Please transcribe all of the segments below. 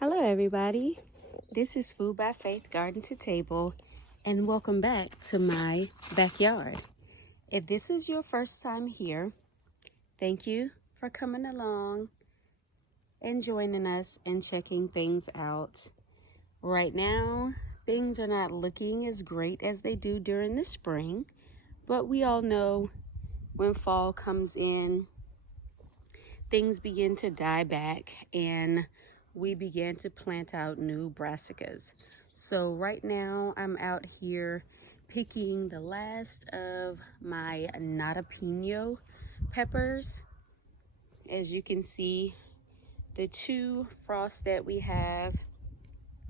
Hello everybody, this is Food by Faith Garden to Table, and welcome back to my backyard. If this is your first time here, thank you for coming along and joining us and checking things out. Right now, things are not looking as great as they do during the spring, but we all know when fall comes in, things begin to die back and we began to plant out new brassicas. So right now I'm out here picking the last of my jalapeno peppers. As you can see, the two frosts that we had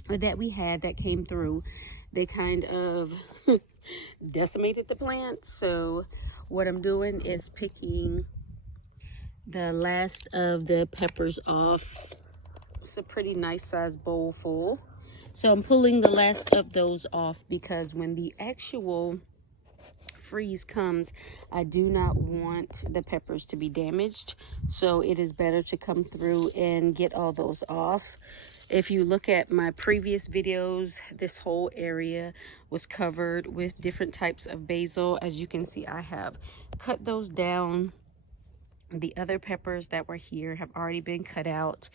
that came through, they kind of decimated the plant. So what I'm doing is picking the last of the peppers off. It's a pretty nice sized bowl full. So I'm pulling the last of those off because when the actual freeze comes, I do not want the peppers to be damaged. So it is better to come through and get all those off. If you look at my previous videos, this whole area was covered with different types of basil. As you can see, I have cut those down. The other peppers that were here have already been cut out.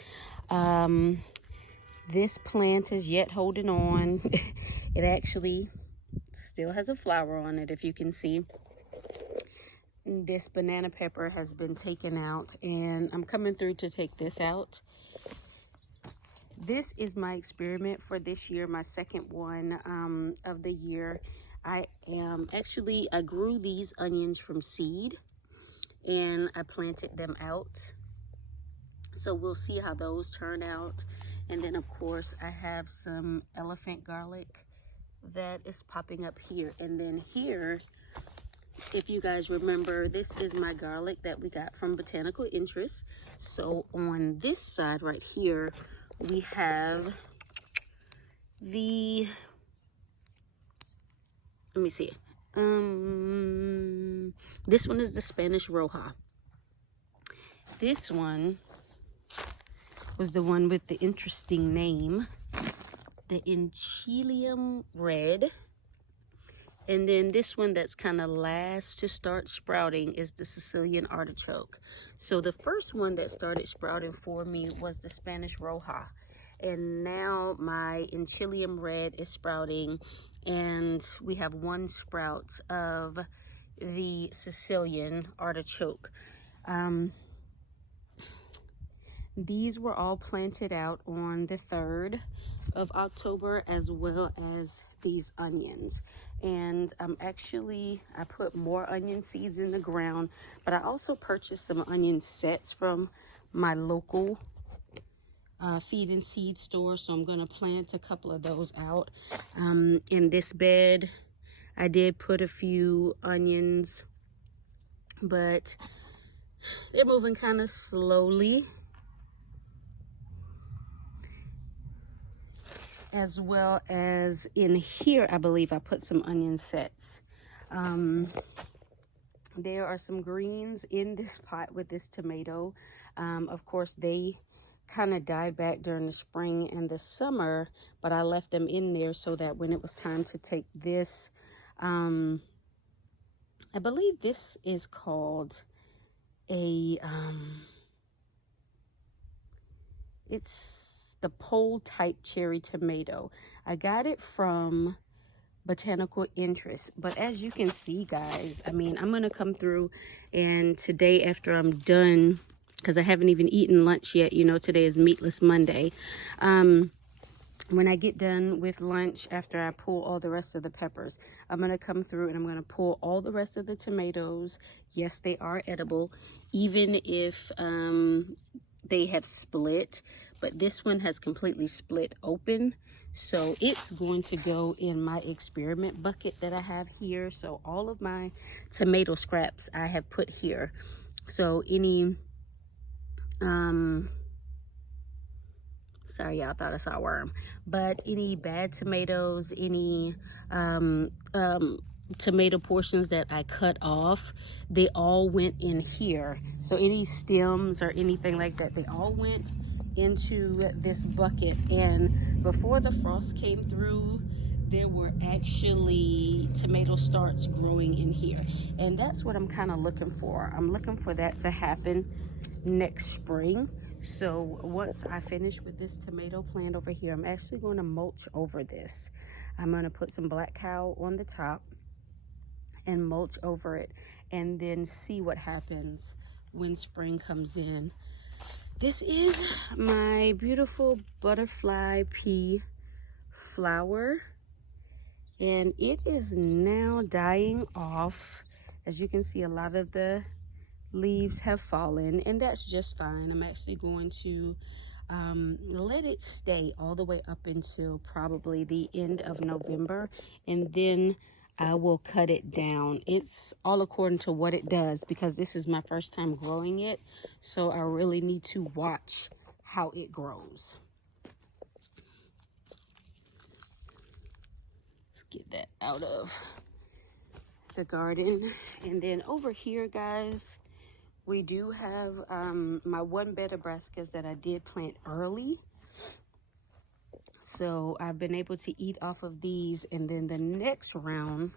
This plant is yet holding on. It actually still has a flower on it, if you can see. This banana pepper has been taken out, and I'm coming through to take this out. This is my experiment for this year, my second one of the year. I grew these onions from seed, and I planted them out. So we'll see how those turn out. And then of course I have some elephant garlic that is popping up here. And then here, if you guys remember, this is my garlic that we got from Botanical Interest. So on this side right here, we have the, let me see. This one is the Spanish Roja. This one was the one with the interesting name, the Enchilium Red. And then this one that's kind of last to start sprouting is the Sicilian Artichoke. So the first one that started sprouting for me was the Spanish Roja. And now my Enchilium Red is sprouting, and we have one sprout of the Sicilian Artichoke. These were all planted out on the 3rd of October, as well as these onions. And I put more onion seeds in the ground, but I also purchased some onion sets from my local feed and seed store. So I'm going to plant a couple of those out. In this bed, I did put a few onions, but they're moving kind of slowly. As well as in here, I believe I put some onion sets. There are some greens in this pot with this tomato. Of course, they kind of died back during the spring and the summer, but I left them in there so that when it was time to take this, I believe this is called a, it's the pole type cherry tomato. I got it from Botanical Interest, but as you can see, guys, I mean, I'm gonna come through, and today after I'm done, because I haven't even eaten lunch yet, you know, today is Meatless Monday. When I get done with lunch, after I pull all the rest of the peppers, I'm gonna come through and I'm gonna pull all the rest of the tomatoes. Yes, they are edible, even if they have split, but this one has completely split open. So it's going to go in my experiment bucket that I have here. So all of my tomato scraps I have put here. So any, sorry y'all, thought I saw a worm, but any bad tomatoes, any tomato portions that I cut off, they all went in here. So any stems or anything like that, they all went into this bucket, and before the frost came through, there were actually tomato starts growing in here, and that's what I'm kind of looking for. I'm looking for that to happen next spring. So once I finish with this tomato plant over here, I'm actually going to mulch over this. I'm going to put some black cow on the top and mulch over it, and then see what happens when spring comes in. This is my beautiful butterfly pea flower, and it is now dying off. As you can see, a lot of the leaves have fallen, and that's just fine. I'm actually going to let it stay all the way up until probably the end of November, and then I will cut it down. It's all according to what it does, because this is my first time growing it, so I really need to watch how it grows. Let's get that out of the garden. And then over here, guys, we do have my one bed of brassicas that I did plant early. So I've been able to eat off of these, and then the next round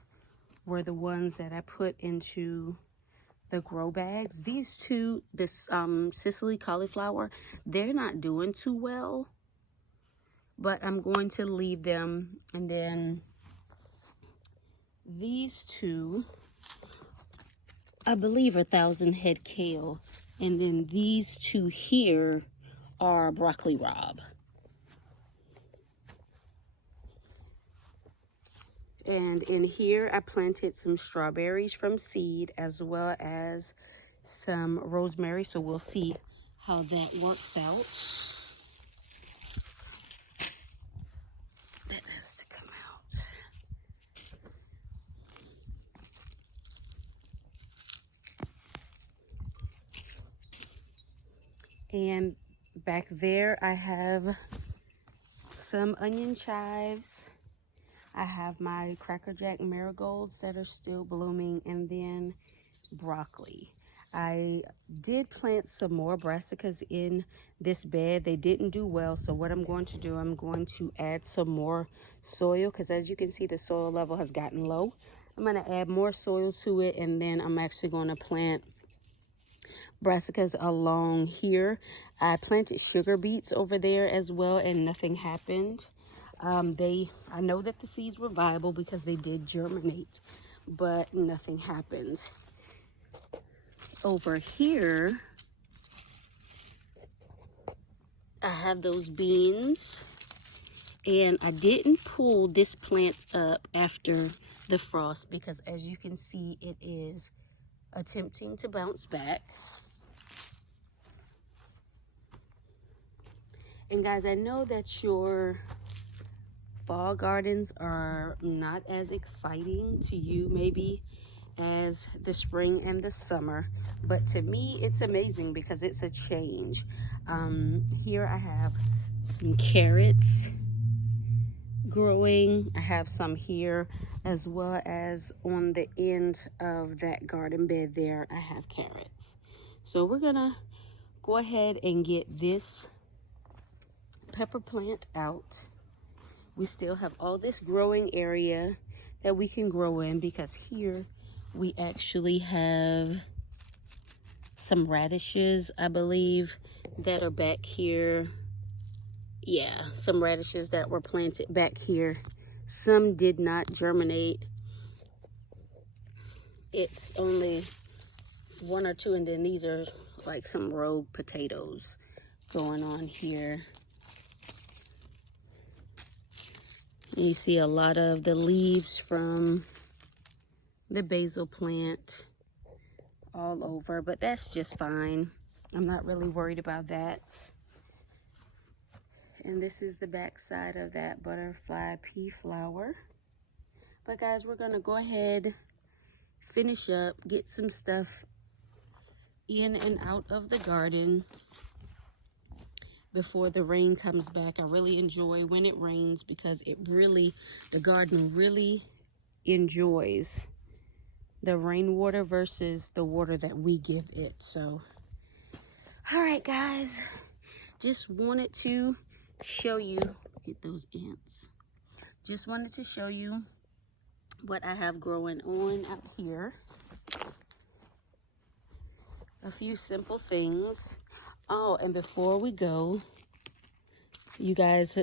were the ones that I put into the grow bags. These two, this Sicily cauliflower, they're not doing too well, but I'm going to leave them. And then these two, I believe, are 1,000 head kale, and then these two here are broccoli rabe. And in here, I planted some strawberries from seed, as well as some rosemary. So we'll see how that works out. That has to come out. And back there, I have some onion chives. I have my Cracker Jack marigolds that are still blooming, and then broccoli. I did plant some more brassicas in this bed. They didn't do well, so what I'm going to do, I'm going to add some more soil, because as you can see, the soil level has gotten low. I'm going to add more soil to it, and then I'm actually going to plant brassicas along here. I planted sugar beets over there as well, and nothing happened. I know that the seeds were viable because they did germinate, but nothing happened. Over here, I have those beans, and I didn't pull this plant up after the frost because, as you can see, it is attempting to bounce back. And guys, I know that your fall gardens are not as exciting to you maybe as the spring and the summer, but to me it's amazing because it's a change. Here I have some carrots growing. I have some here, as well as on the end of that garden bed there I have carrots. So we're gonna go ahead and get this pepper plant out. We still have all this growing area that we can grow in, because here we actually have some radishes, I believe, that are back here. Yeah, some radishes that were planted back here. Some did not germinate. It's only one or two, and then these are like some rogue potatoes going on here. You see a lot of the leaves from the basil plant all over, but that's just fine. I'm not really worried about that. And this is the back side of that butterfly pea flower. But guys, we're gonna go ahead, finish up, get some stuff in and out of the garden before the rain comes back. I really enjoy when it rains because the garden really enjoys the rainwater versus the water that we give it. So, all right, guys, just wanted to show you, get those ants. Just wanted to show you what I have growing on out here. A few simple things. Oh, and before we go, you guys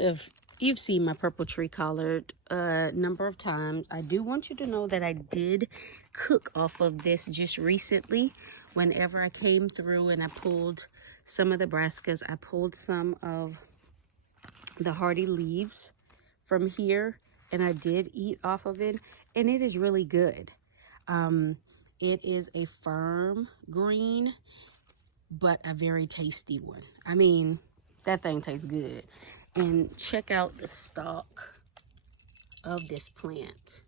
you've seen my purple tree collard a number of times. I do want you to know that I did cook off of this just recently. Whenever I came through and I pulled some of the brassicas, I pulled some of the hardy leaves from here, and I did eat off of it, and it is really good. It is a firm green, but a very tasty one. I mean, that thing tastes good. And check out the stalk of this plant.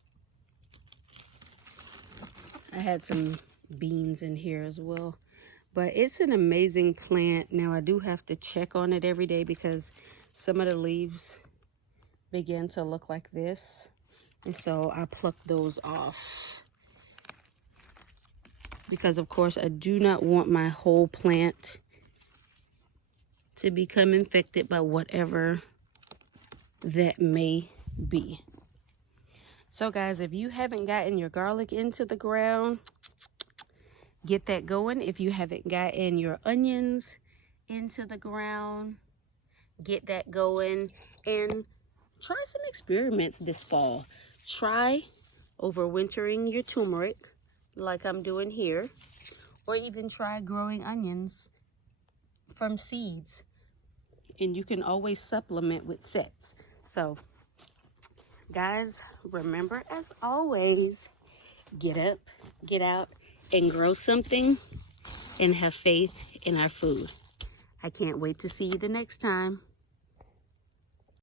I had some beans in here as well, but it's an amazing plant. Now I do have to check on it every day because some of the leaves begin to look like this, and so I pluck those off because of course I do not want my whole plant to become infected by whatever that may be. So guys, if you haven't gotten your garlic into the ground, get that going. If you haven't gotten your onions into the ground, get that going. And try some experiments this fall. Try overwintering your turmeric like I'm doing here, or even try growing onions from seeds. And you can always supplement with sets. So guys, remember, as always, get up, get out, and grow something, and have faith in our food. I can't wait to see you the next time.